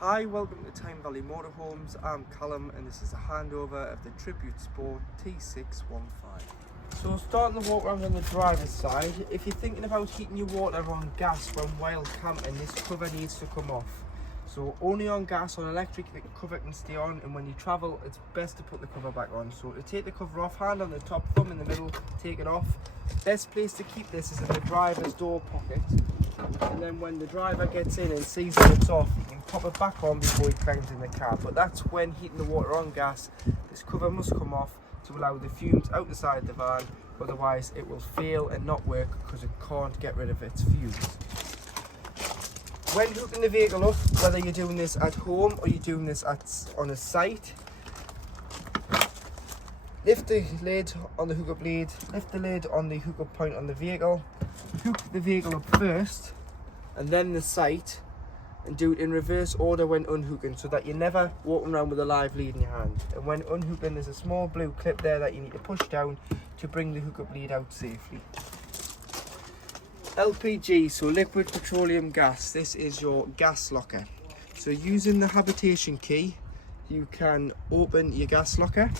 Hi, welcome to Tyne Valley Motorhomes. I'm Callum and this is a handover of the Tribute Sport T615. So starting the walk around on the driver's side, if you're thinking about heating your water on gas when while camping, this cover needs to come off. So only on gas. On electric the cover can stay on, and when you travel it's best to put the cover back on. So to take the cover off, hand on the top, thumb in the middle, take it off. Best place to keep this is in the driver's door pocket, and then when the driver gets in and sees that it's off, you can pop it back on before he climbs in the car. But that's when heating the water on gas. This cover must come off to allow the fumes out the side of the van, otherwise it will fail and not work because it can't get rid of its fumes. When hooking the vehicle up, whether you're doing this at home or you're doing this on a site, lift the lid on the hookup lead, lift the lid on the hookup point on the vehicle, hook the vehicle up first and then the sight, and do it in reverse order when unhooking, so that you're never walking around with a live lead in your hand. And when unhooking, there's a small blue clip there that you need to push down to bring the hookup lead out safely. LPG, so liquid petroleum gas, this is your gas locker. So using the habitation key, you can open your gas locker,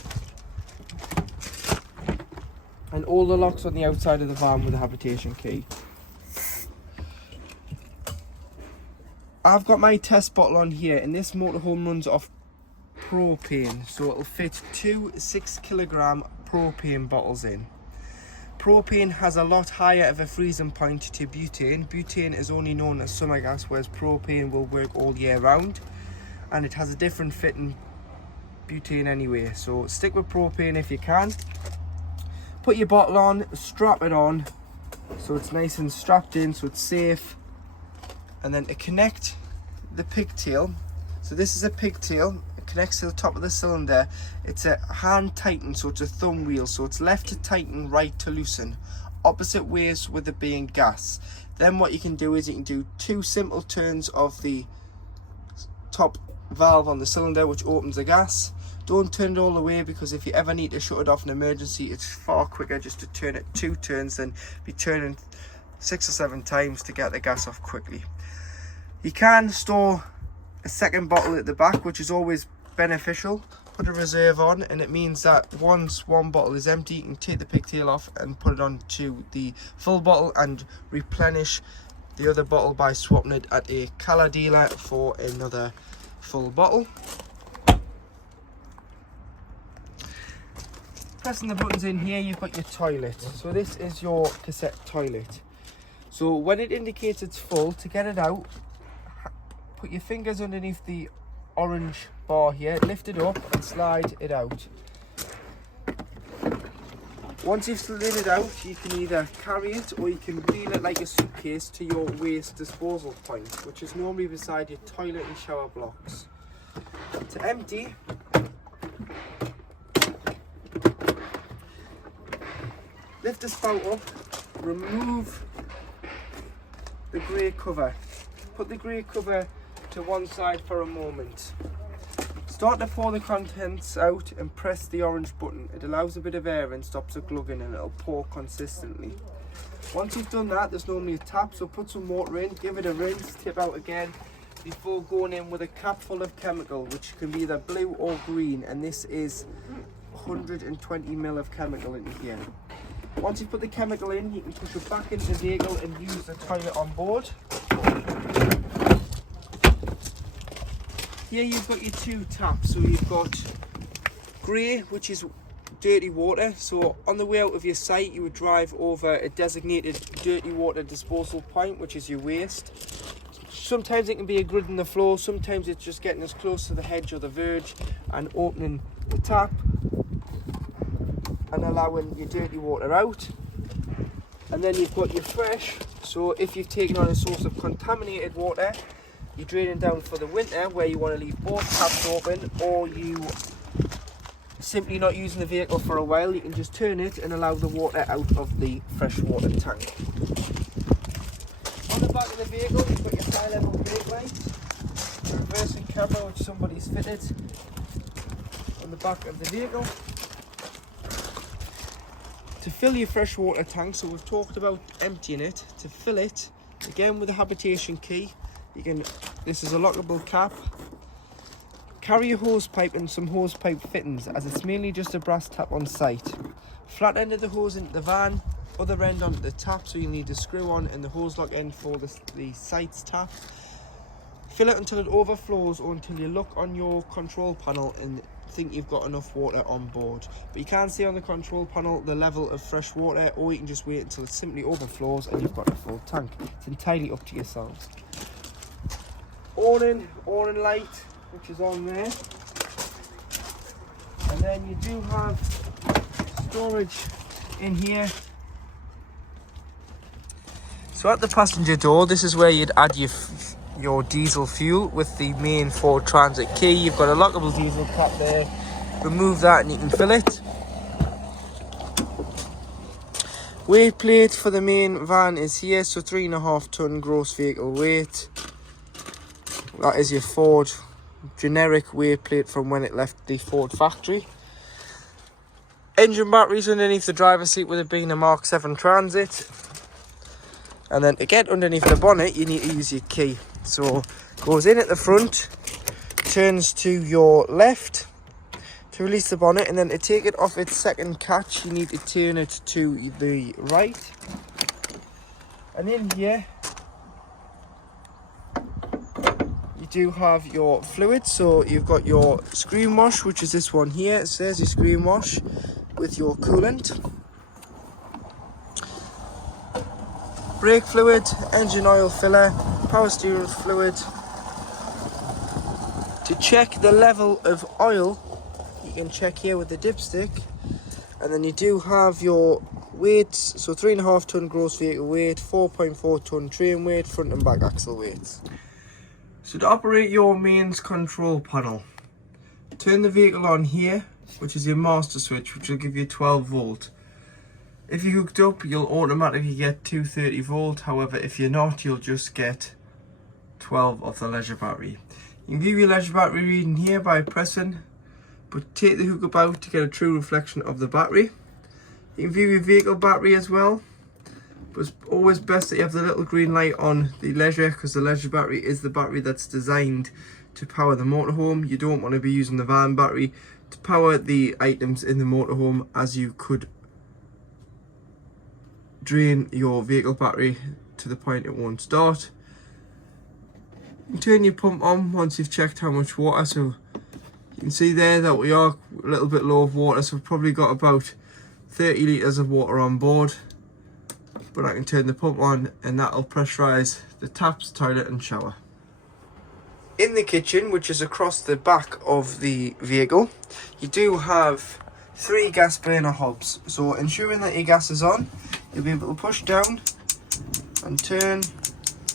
and all the locks on the outside of the van with the habitation key. I've got my test bottle on here, and this motorhome runs off propane, so it'll fit 2 6-kilogram propane bottles in. Propane has a lot higher of a freezing point to butane. Butane is only known as summer gas, whereas propane will work all year round, and it has a different fitting butane anyway. So stick with propane if you can. Put your bottle on, strap it on so it's nice and strapped in, so it's safe. And then to connect the pigtail, so this is a pigtail, it connects to the top of the cylinder. It's a hand tighten, so it's a thumb wheel, so it's left to tighten, right to loosen, opposite ways with it being gas. Then what you can do is you can do 2 simple turns of the top valve on the cylinder, which opens the gas. Don't turn it all the way, because if you ever need to shut it off in emergency, it's far quicker just to turn it 2 turns than be turning 6 or 7 times to get the gas off quickly. You can store a second bottle at the back, which is always beneficial. Put a reserve on, and it means that once one bottle is empty, you can take the pigtail off and put it onto the full bottle and replenish the other bottle by swapping it at a colour dealer for another full bottle. Pressing the buttons in here, you've got your toilet. So this is your cassette toilet. So when it indicates it's full, to get it out, put your fingers underneath the orange bar here, lift it up and slide it out. Once you've slid it out, you can either carry it or you can wheel it like a suitcase to your waste disposal point, which is normally beside your toilet and shower blocks. To empty, lift the spout up, remove the grey cover. Put the grey cover to one side for a moment. Start to pour the contents out and press the orange button. It allows a bit of air and stops it glugging, and it'll pour consistently. Once you've done that, there's normally a tap, so put some water in, give it a rinse, tip out again before going in with a cap full of chemical, which can be either blue or green, and this is 120 ml of chemical in here. Once you've put the chemical in, you can push it back into the vehicle and use the toilet on board. Here you've got your 2 taps. So you've got grey, which is dirty water. So on the way out of your site, you would drive over a designated dirty water disposal point, which is your waste. Sometimes it can be a grid in the floor, sometimes it's just getting as close to the hedge or the verge and opening the tap and allowing your dirty water out. And then you've got your fresh, so if you've taken on a source of contaminated water, you're draining down for the winter, where you want to leave both taps open, or you simply not using the vehicle for a while, you can just turn it and allow the water out of the freshwater tank. On the back of the vehicle, you've got your high level brake lights, your reversing camera, which somebody's fitted on the back of the vehicle. To fill your freshwater tank, so we've talked about emptying it, to fill it, again with the habitation key, you can, this is a lockable cap, Carry a hose pipe and some hose pipe fittings, as it's mainly just a brass tap on site. Flat end of the hose into the van, other end onto the tap, so you need to screw on, and the hose lock end for the sides tap. Fill it until it overflows, or until you look on your control panel and think you've got enough water on board. But you can see on the control panel the level of fresh water, or you can just wait until it simply overflows and you've got a full tank. It's entirely up to yourselves. Awning light, which is on there. And then you do have storage in here. So at the passenger door, this is where you'd add your diesel fuel with the main Ford Transit key. You've got a lockable diesel cap there. Remove that and you can fill it. Weight plate for the main van is here, so 3.5 ton gross vehicle weight. That is your Ford generic weight plate from when it left the Ford factory. Engine batteries underneath the driver's seat with it being a Mark 7 Transit. And then to get underneath the bonnet, you need to use your key. So goes in at the front, turns to your left to release the bonnet, and then to take it off its second catch, you need to turn it to the right. And in here, you do have your fluid. So you've got your screen wash, which is this one here. It says your screen wash with your coolant. Brake fluid, engine oil filler, power steering fluid. To check the level of oil, you can check here with the dipstick. And then you do have your weights, so 3.5 ton gross vehicle weight, 4.4 ton train weight, front and back axle weights. So to operate your mains control panel, turn the vehicle on here, which is your master switch, which will give you 12 volt. If you're hooked up, you'll automatically get 230 volt. However, if you're not, you'll just get 12 of the leisure battery. You can view your leisure battery reading here by pressing, but take the hook up out to get a true reflection of the battery. You can view your vehicle battery as well, but it's always best that you have the little green light on the leisure, because the leisure battery is the battery that's designed to power the motorhome. You don't want to be using the van battery to power the items in the motorhome, as you could drain your vehicle battery to the point it won't start. You turn your pump on once you've checked how much water. So you can see there that we are a little bit low of water, so we've probably got about 30 litres of water on board. But I can turn the pump on and that'll pressurise the taps, toilet and shower. In the kitchen, which is across the back of the vehicle, you do have 3 gas burner hobs. So ensuring that your gas is on, you'll be able to push down and turn,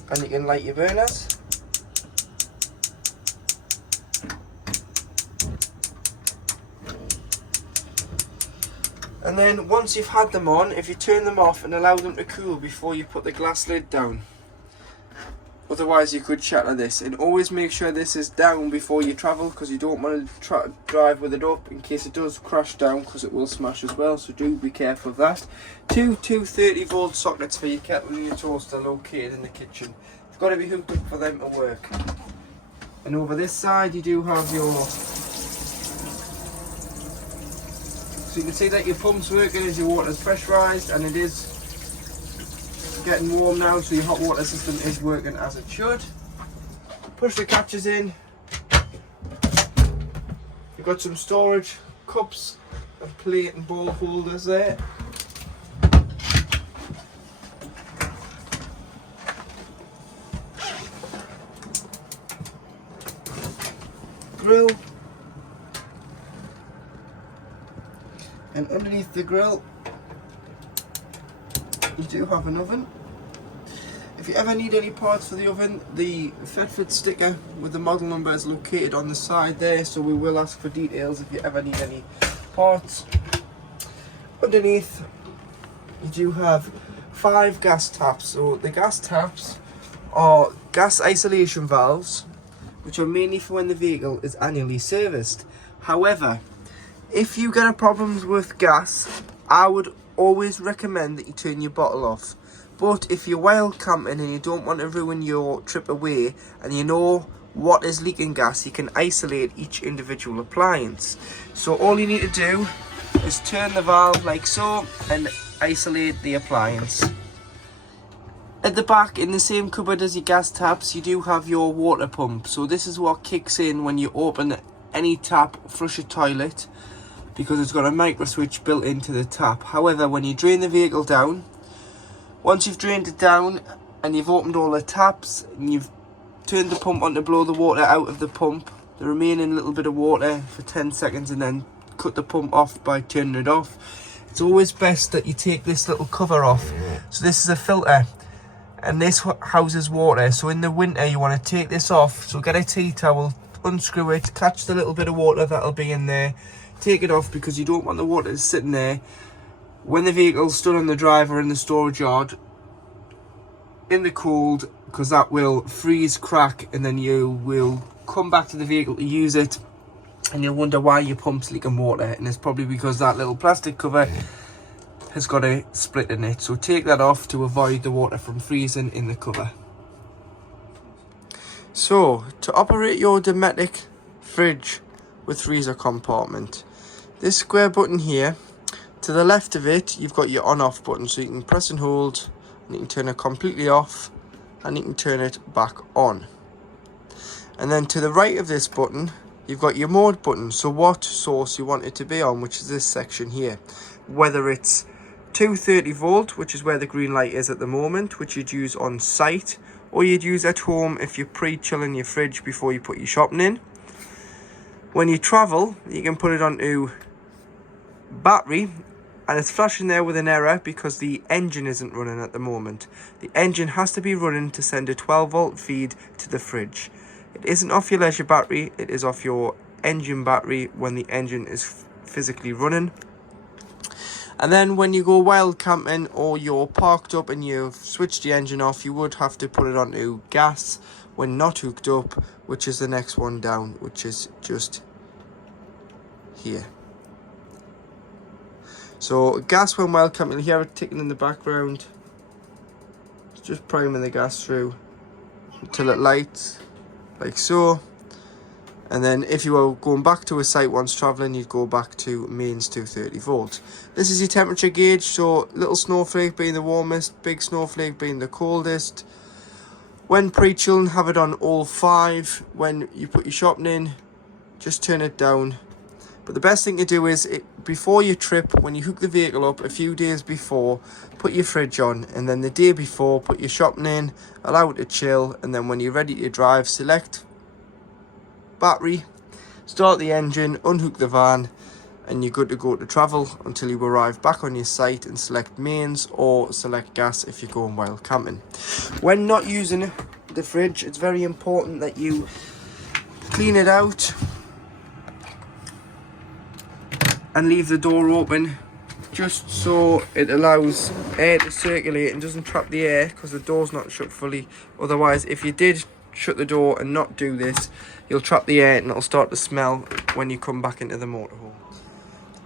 and you can light your burners. And then once you've had them on, if you turn them off and allow them to cool before you put the glass lid down. Otherwise you could shatter this, and always make sure this is down before you travel, because you don't want to try to drive with it up in case it does crash down, because it will smash as well, so do be careful of that. 2 230 volt sockets for your kettle and your toaster located in the kitchen. You've got to be hooked up for them to work. And over this side you do have your, so you can see that your pump's working as your water is pressurised, and it is getting warm now, so your hot water system is working as it should. Push the catches in. You've got some storage cups and plate and bowl holders there. Grill. And underneath the grill you do have an oven. If you ever need any parts for the oven, the FedFit sticker with the model number is located on the side there, so we will ask for details if you ever need any parts. Underneath you do have 5 gas taps. So the gas taps are gas isolation valves, which are mainly for when the vehicle is annually serviced. However, if you get a problem with gas, I would always recommend that you turn your bottle off. But if you're wild camping and you don't want to ruin your trip away, and you know what is leaking gas, you can isolate each individual appliance. So all you need to do is turn the valve like so and isolate the appliance. At the back, in the same cupboard as your gas taps, you do have your water pump. So this is what kicks in when you open any tap, flush a toilet, because it's got a micro switch built into the tap. However, when you drain the vehicle down, once you've drained it down and you've opened all the taps and you've turned the pump on to blow the water out of the pump, the remaining little bit of water for 10 seconds, and then cut the pump off by turning it off. It's always best that you take this little cover off. So this is a filter and this houses water. So in the winter you want to take this off. So get a tea towel, unscrew it, catch the little bit of water that'll be in there, take it off, because you don't want the water sitting there when the vehicle's stood on the drive or in the storage yard in the cold, because that will freeze, crack, and then you will come back to the vehicle to use it and you'll wonder why your pump's leaking water, and it's probably because that little plastic cover has got a split in it. So take that off to avoid the water from freezing in the cover. So to operate your Dometic fridge with freezer compartment, this square button here, to the left of it you've got your on off button, so you can press and hold and you can turn it completely off and you can turn it back on. And then to the right of this button you've got your mode button, so what source you want it to be on, which is this section here. Whether it's 230 volt, which is where the green light is at the moment, which you'd use on site, or you'd use at home if you're pre-chilling your fridge before you put your shopping in. When you travel, you can put it onto battery, and it's flashing there with an error because the engine isn't running at the moment. The engine has to be running to send a 12 volt feed to the fridge. It isn't off your leisure battery, it is off your engine battery when the engine is physically running. And then when you go wild camping or you're parked up and you've switched the engine off, you would have to put it onto gas when not hooked up, which is the next one down, which is just here. So gas when wild camping, you hear it ticking in the background. It's just priming the gas through until it lights, like so. And then if you were going back to a site once travelling, you'd go back to mains 230 volt. This is your temperature gauge, so little snowflake being the warmest, big snowflake being the coldest. When pre-chilling, have it on all 5. When you put your shopping in, just turn it down. But the best thing to do is, before your trip, when you hook the vehicle up a few days before, put your fridge on, and then the day before, put your shopping in, allow it to chill, and then when you're ready to drive, select battery, start the engine, unhook the van, and you're good to go to travel until you arrive back on your site and select mains or select gas if you're going wild camping. When not using the fridge, it's very important that you clean it out and leave the door open, just so it allows air to circulate and doesn't trap the air, because the door's not shut fully. Otherwise, if you did shut the door and not do this, you'll trap the air and it'll start to smell when you come back into the motorhome.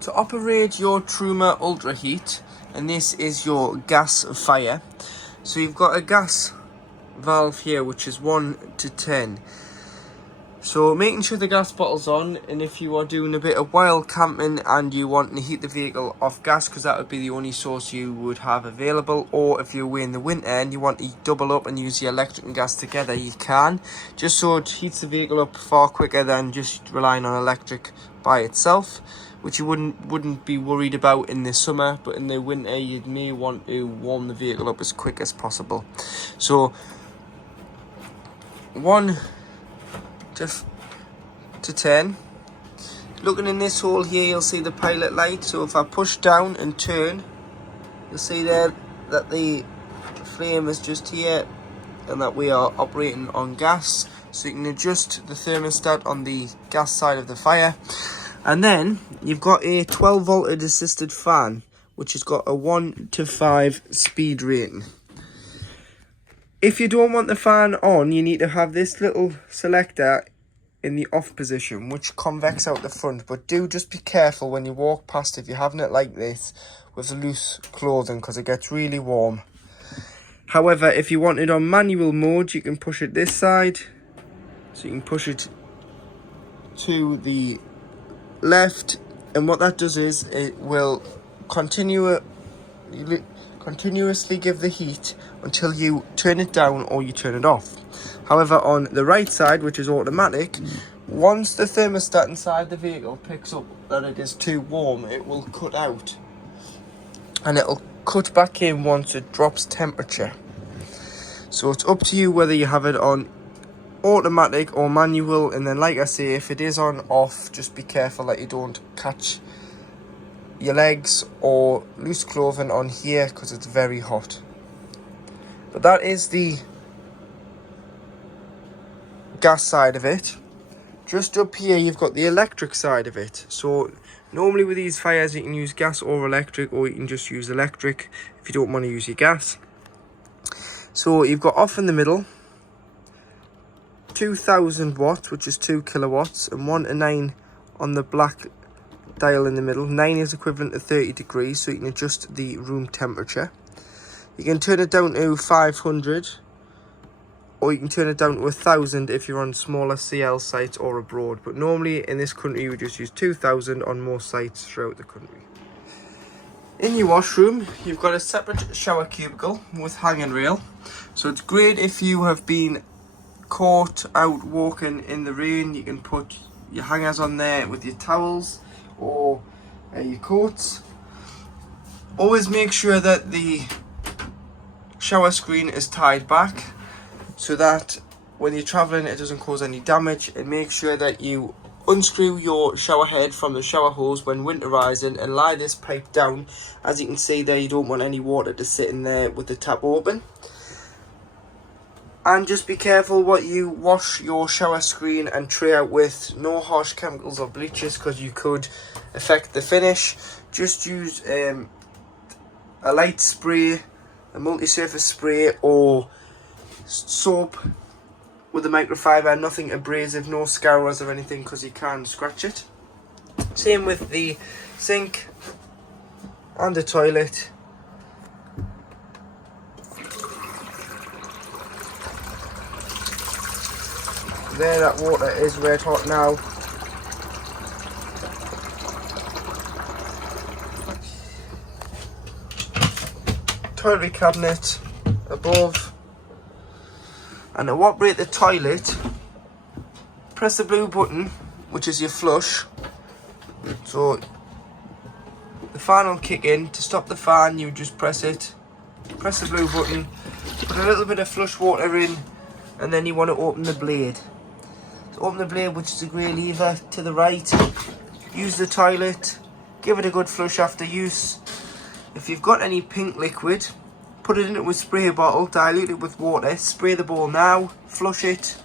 To operate your Truma Ultra Heat, and this is your gas fire, so you've got a gas valve here which is 1 to 10. So making sure the gas bottle's on, and if you are doing a bit of wild camping and you want to heat the vehicle off gas, because that would be the only source you would have available, or if you're away in the winter and you want to double up and use the electric and gas together, you can, just so it heats the vehicle up far quicker than just relying on electric by itself, which you wouldn't be worried about in the summer, but in the winter you may want to warm the vehicle up as quick as possible. So 1 to 10. Looking in this hole here, you'll see the pilot light. So if I push down and turn, you'll see there that the flame is just here and that we are operating on gas. So you can adjust the thermostat on the gas side of the fire. And then you've got a 12 voltage assisted fan, which has got a 1 to 5 speed rating. If you don't want the fan on, you need to have this little selector in the off position, which convex out the front. But do just be careful when you walk past if you're having it like this with loose clothing, because it gets really warm. However, if you want it on manual mode, you can push it this side, So you can push it to the left, and what that does is it will continuously give the heat until you turn it down or you turn it off. However, on the right side, which is automatic, once the thermostat inside the vehicle picks up that it is too warm, it will cut out, and it'll cut back in once it drops temperature. So it's up to you whether you have it on automatic or manual. And then, like I say, if it is on off, just be careful that you don't catch your legs or loose clothing on here, because it's very hot. But that is the gas side of it. Just up here you've got the electric side of it. So normally with these fires you can use gas or electric, or you can just use electric if you don't want to use your gas. So you've got off in the middle, 2000 watts, which is 2 kilowatts, and 1 to 9 on the black dial in the middle. 9 is equivalent to 30 degrees, so you can adjust the room temperature. You can turn it down to 500, or you can turn it down to 1000 if you're on smaller CL sites or abroad. But normally in this country you would just use 2000 on most sites throughout the country. In your washroom, you've got a separate shower cubicle with hanging rail. So it's great if you have been caught out walking in the rain. You can put your hangers on there with your towels or your coats. Always make sure that the shower screen is tied back, so that when you're traveling it doesn't cause any damage. And make sure that you unscrew your shower head from the shower hose when winterizing and lie this pipe down. As you can see there, you don't want any water to sit in there with the tap open. And just be careful what you wash your shower screen and tray out with. No harsh chemicals or bleaches, because you could affect the finish. Just use a light spray, a multi-surface spray, or soap with a microfiber. Nothing abrasive, no scourers or anything, because you can scratch it. Same with the sink and the toilet. There, that water is red hot now. Toilet cabinet above. And to operate the toilet, press the blue button, which is your flush. So the fan will kick in. To stop the fan, you just press it. Press the blue button, put a little bit of flush water in, and then you want to open the blade. So open the blade, which is the grey lever to the right. Use the toilet. Give it a good flush after use. If you've got any pink liquid, put it into a spray bottle, dilute it with water, spray the bowl now, flush it,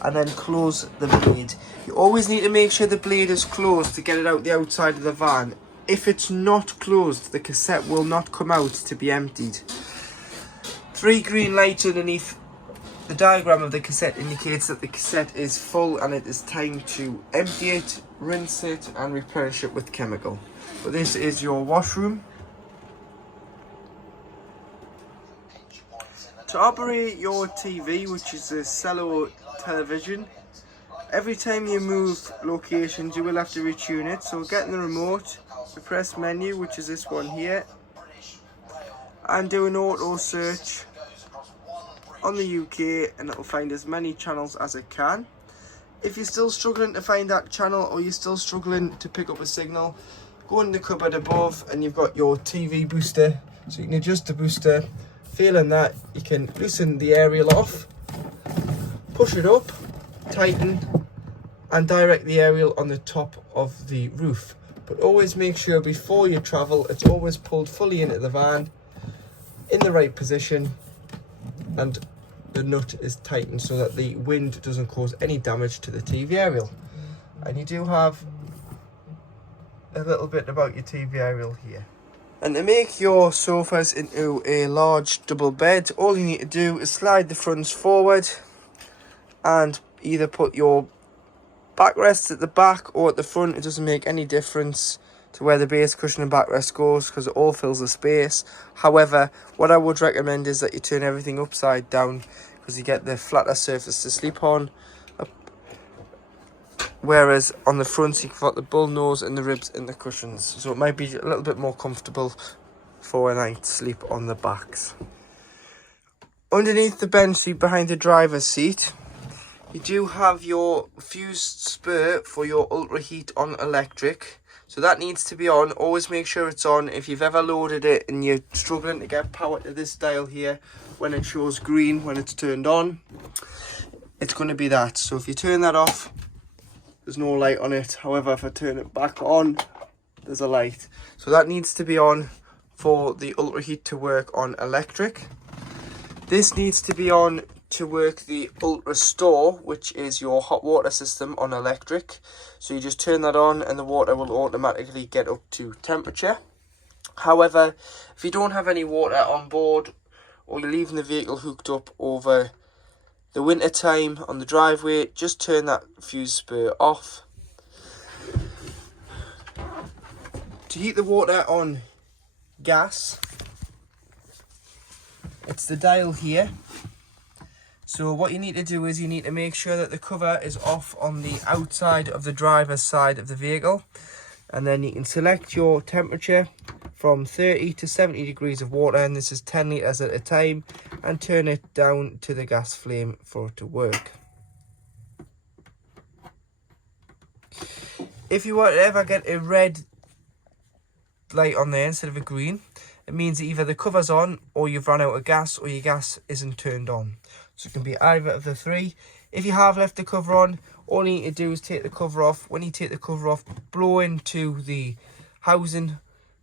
and then close the blade. You always need to make sure the blade is closed to get it out the outside of the van. If it's not closed, the cassette will not come out to be emptied. 3 green lights underneath the diagram of the cassette indicates that the cassette is full and it is time to empty it, rinse it, and replenish it with chemical. But this is your washroom. To operate your TV, which is a cello television, every time you move locations you will have to retune it. So get in the remote, the press menu, which is this one here, and do an auto search on the UK, and it'll find as many channels as it can. If you're still struggling to find that channel, or you're still struggling to pick up a signal, go in the cupboard above and you've got your TV booster, so you can adjust the booster. Failing that, you can loosen the aerial off, push it up, tighten, and direct the aerial on the top of the roof. But always make sure before you travel it's always pulled fully into the van in the right position, and the nut is tightened so that the wind doesn't cause any damage to the TV aerial. And you do have a little bit about your TV aerial here. And to make your sofas into a large double bed, all you need to do is slide the fronts forward and either put your backrests at the back or at the front. It doesn't make any difference to where the base cushion and backrest goes, because it all fills the space. However, what I would recommend is that you turn everything upside down, because you get the flatter surface to sleep on. whereas on the front you've got the bull nose and the ribs in the cushions, so it might be a little bit more comfortable for a night's sleep on the backs. Underneath the bench seat behind the driver's seat, you do have your fused spur for your ultra heat on electric. So that needs to be on. Always make sure it's on. If you've ever loaded it and you're struggling to get power to this dial here, when it shows green, when it's turned on, it's going to be that. So if you turn that off, there's no light on it. However, if I turn it back on, there's a light. So that needs to be on for the ultra heat to work on electric. This needs to be on to work the ultra store, which is your hot water system on electric. So you just turn that on and the water will automatically get up to temperature. However, if you don't have any water on board, or you're leaving the vehicle hooked up over the winter time on the driveway, just turn that fuse spur off. To heat the water on gas, it's the dial here. So what you need to do is you need to make sure that the cover is off on the outside of the driver's side of the vehicle, and then you can select your temperature from 30 to 70 degrees of water, and this is 10 litres at a time, and turn it down to the gas flame for it to work. If you were to ever get a red light on there instead of a green, it means that either the cover's on, or you've run out of gas, or your gas isn't turned on. So it can be either of the three. If you have left the cover on, all you need to do is take the cover off. When you take the cover off, blow into the housing,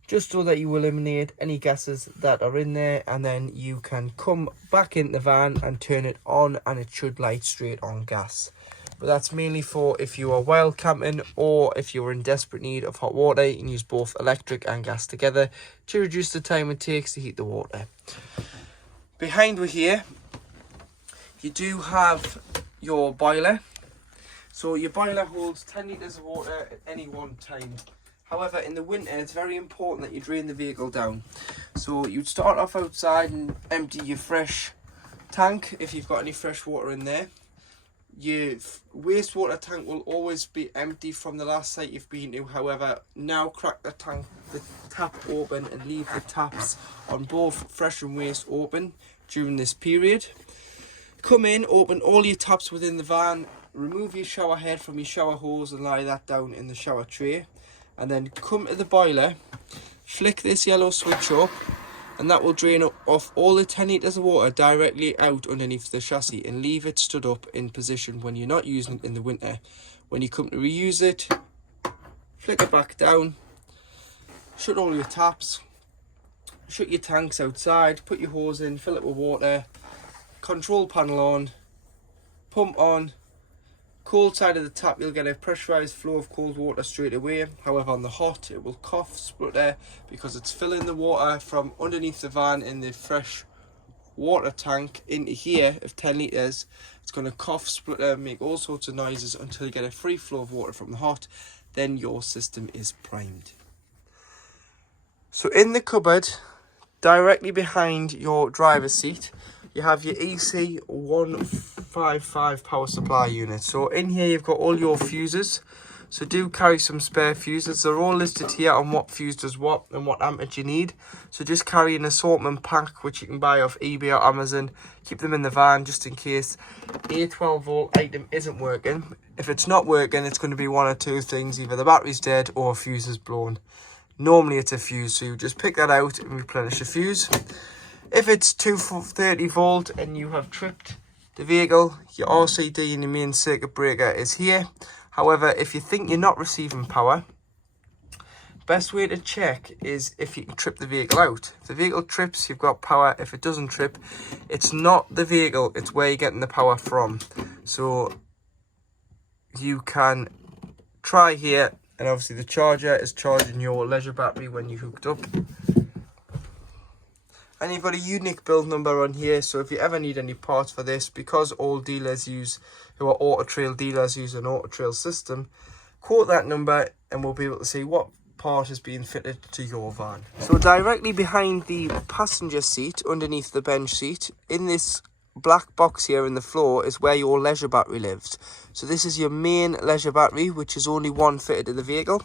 just so that you eliminate any gases that are in there, and then you can come back in the van and turn it on, and it should light straight on gas. But that's mainly for if you are wild camping, or if you're in desperate need of hot water. You can use both electric and gas together to reduce the time it takes to heat the water. Behind we here, you do have your boiler. So your boiler holds 10 litres of water at any one time. However, in the winter, it's very important that you drain the vehicle down. So you'd start off outside and empty your fresh tank, if you've got any fresh water in there. Your wastewater tank will always be empty from the last site you've been to. However, now crack the tap open and leave the taps on both fresh and waste open during this period. Come in, open all your taps within the van, remove your shower head from your shower hose and lie that down in the shower tray. And then come to the boiler, flick this yellow switch up, and that will drain off all the 10 litres of water directly out underneath the chassis, and leave it stood up in position when you're not using it in the winter. When you come to reuse it, flick it back down, shut all your taps, shut your tanks outside, put your hose in, fill it with water, control panel on, pump on. Cold side of the tap, you'll get a pressurised flow of cold water straight away. However, on the hot, it will cough, splutter, because it's filling the water from underneath the van in the fresh water tank into here of 10 litres. It's going to cough, splutter, make all sorts of noises until you get a free flow of water from the hot. Then your system is primed. So in the cupboard, directly behind your driver's seat, you have your EC 155 power supply unit. So in here you've got all your fuses. So do carry some spare fuses. They're all listed here on what fuse does what and what amperage you need. So just carry an assortment pack, which you can buy off eBay or Amazon. Keep them in the van just in case a 12 volt item isn't working. If it's not working, it's going to be one or two things. Either the battery's dead or a fuse is blown. Normally it's a fuse, so you just pick that out and replenish the fuse. If it's 230 volt and you have tripped the vehicle, your RCD and your main circuit breaker is here. However, if you think you're not receiving power, best way to check is if you can trip the vehicle out. If the vehicle trips, you've got power. If it doesn't trip, it's not the vehicle, it's where you're getting the power from. So you can try here, and obviously the charger is charging your leisure battery when you hooked up. And you've got a unique build number on here, so if you ever need any parts for this, because all dealers who are Auto Trail dealers use an Auto Trail system, quote that number and we'll be able to see what part is being fitted to your van. So directly behind the passenger seat, underneath the bench seat, in this black box here in the floor is where your leisure battery lives. So this is your main leisure battery, which is only one fitted to the vehicle.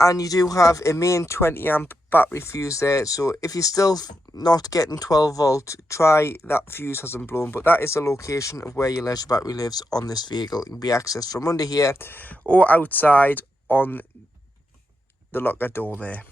And you do have a main 20 amp battery fuse there. So if you're still not getting 12 volt, try that fuse hasn't blown. But that is the location of where your leisure battery lives on this vehicle. It can be accessed from under here or outside on the locker door there.